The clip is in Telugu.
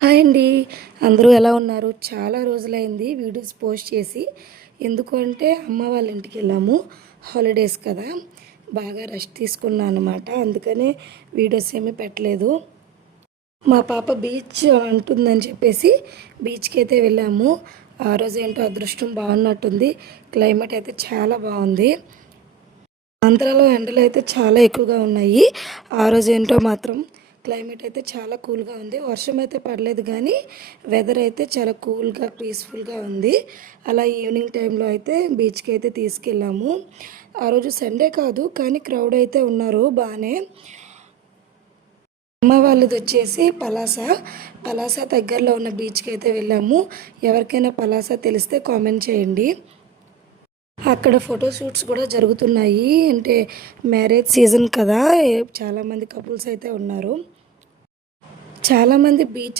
హాయ్ అండి. అందరూ ఎలా ఉన్నారు? చాలా రోజులైంది వీడియోస్ పోస్ట్ చేసి. ఎందుకు అంటే అమ్మ వాళ్ళ ఇంటికి వెళ్ళాము. హాలిడేస్ కదా! బాగా రెస్ట్ తీసుకున్నాను అనమాట. అందుకనే వీడియోస్ ఏమీ పెట్టలేదు. మా పాప బీచ్ అంటుందని చెప్పేసి బీచ్‌కి అయితే వెళ్ళాము. ఆ రోజు ఏంటో అదృష్టం బాగున్నట్టుంది. క్లైమేట్ అయితే చాలా బాగుంది. ఆంధ్రాలో ఎండలు అయితే చాలా ఎక్కువగా ఉన్నాయి. ఆ రోజు ఏంటో మాత్రం క్లైమేట్ అయితే చాలా కూల్గా ఉంది. వర్షం అయితే పడలేదు కానీ వెదర్ అయితే చాలా కూల్గా పీస్ఫుల్గా ఉంది. అలా ఈవినింగ్ టైంలో అయితే బీచ్కి అయితే తీసుకెళ్ళాము. ఆ రోజు సండే కాదు కానీ క్రౌడ్ అయితే ఉన్నారు బాగానే. అమ్మ వాళ్ళది వచ్చేసి పలాస. పలాస దగ్గరలో ఉన్న బీచ్కి అయితే వెళ్ళాము. ఎవరికైనా పలాస తెలిస్తే కామెంట్ చేయండి. అక్కడ ఫోటో షూట్స్ కూడా జరుగుతున్నాయి. అంటే మ్యారేజ్ సీజన్ కదా! చాలామంది కపుల్స్ అయితే ఉన్నారు. చాలామంది బీచ్